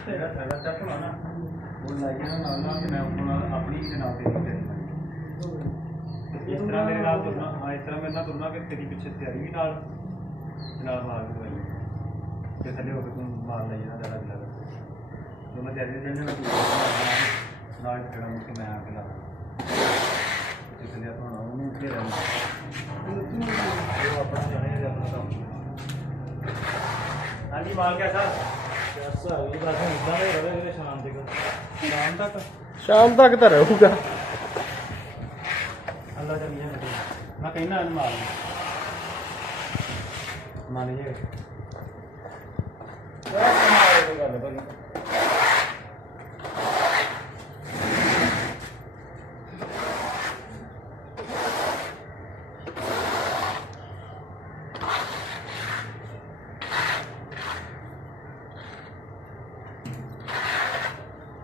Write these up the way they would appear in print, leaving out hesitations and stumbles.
तेरा थोड़ा स्टेप होना ना वो लाइए ना ना कि मैं अपनी ही नाल तेरी तैयारी इस तरह मेरे नाल तुरना हाँ इस तरह मेरे नाल तुरना कि तेरी पीछे तैयारी भी नाल मार भी लवाई ते थल्ले होकर तुम मार लाई ना ज़्यादा भी लगा तो मैं तैयारी करने में नाल खड़ा हूँ कि मैं आके ला इसलिए तो ना उन्हें फिर वो अपना जाने अपना काम हाँ जी माल कैसा कैसा ये बात है इतना ही रहे शाम तक तो रहूँगा अल्लाह चलिए मैं कहना माल मानिए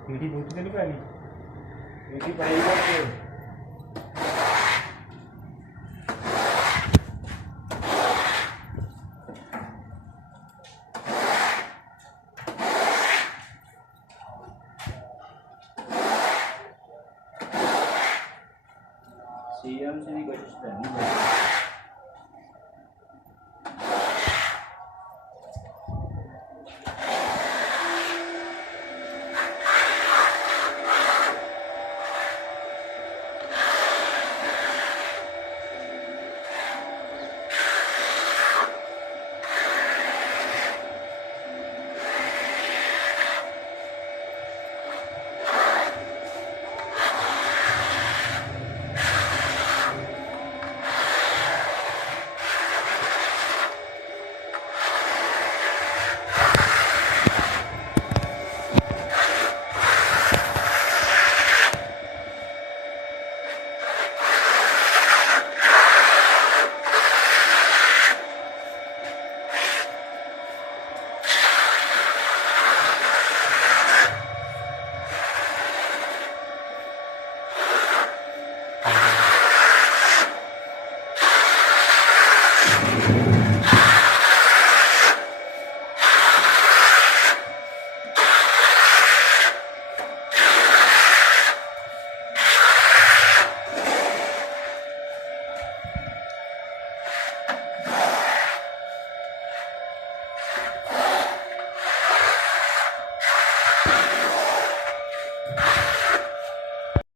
पीटी दूध तो नहीं पाएगी पीटी पाएगी सीएम से कोशिश करनी